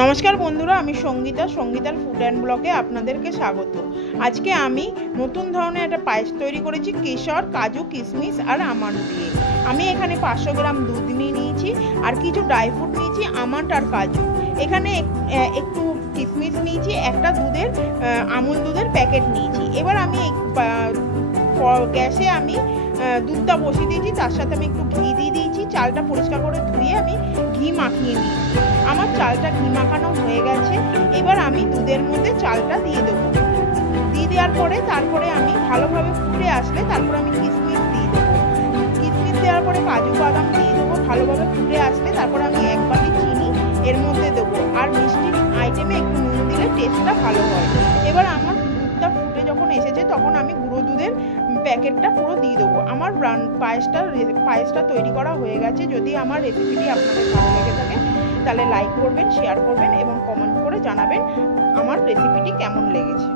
নমস্কার বন্ধুরা, আমি সঙ্গীতার ফুড অ্যান্ড ব্লগে আপনাদেরকে স্বাগত। আজকে আমি নতুন ধরনের একটা পায়েস তৈরি করেছি কেশর, কাজু, কিশমিশ আর আমন্ড দিয়ে। আমি এখানে 500 গ্রাম দুধ নিয়েছি আর কিছু ড্রাই ফ্রুট নিয়েছি, আমন্ড আর কাজু। এখানে একটু কিশমিশ নিয়েছি, একটা আমুল দুধের প্যাকেট নিয়েছি। এবার আমি গ্যাসে আমি দুধটা বসিয়ে দিয়েছি, তার সাথে আমি একটু ঘি দিয়ে দিয়েছি। চালটা পরিষ্কার করে ধুয়ে আমি ঘি মাখিয়ে নিয়েছি। আমার চালটা ঘি মাখানো হয়ে গেছে। এবার আমি দুধের মধ্যে চালটা দিয়ে দেবো। দিয়ে দেওয়ার পরে তারপরে আমি ভালোভাবে ফুটে আসলে তারপরে আমি কিশমিশ দিয়ে দেবো। কিশমিশ দেওয়ার পরে কাজু বাদাম দিয়ে দেবো। ভালোভাবে ফুটে আসলে তারপরে আমি 1 বাটি চিনি এর মধ্যে দেবো। আর মিষ্টির আইটেমে একটু নুন দিলে টেস্টটা ভালো হয়। এবার আমার দুধটা ফুটে যখন এসেছে তখন আমি গুঁড়ো দুধের প্যাকেটটা পুরো দিয়ে দেবো। আমার পায়েসটা তৈরি করা হয়ে গেছে। যদি আমার রেসিপিটি আপনাদের ভালো লেগে থাকে তাহলে লাইক করবেন, শেয়ার করবেন এবং কমেন্ট করে জানাবেন আমার রেসিপিটি কেমন লেগেছে।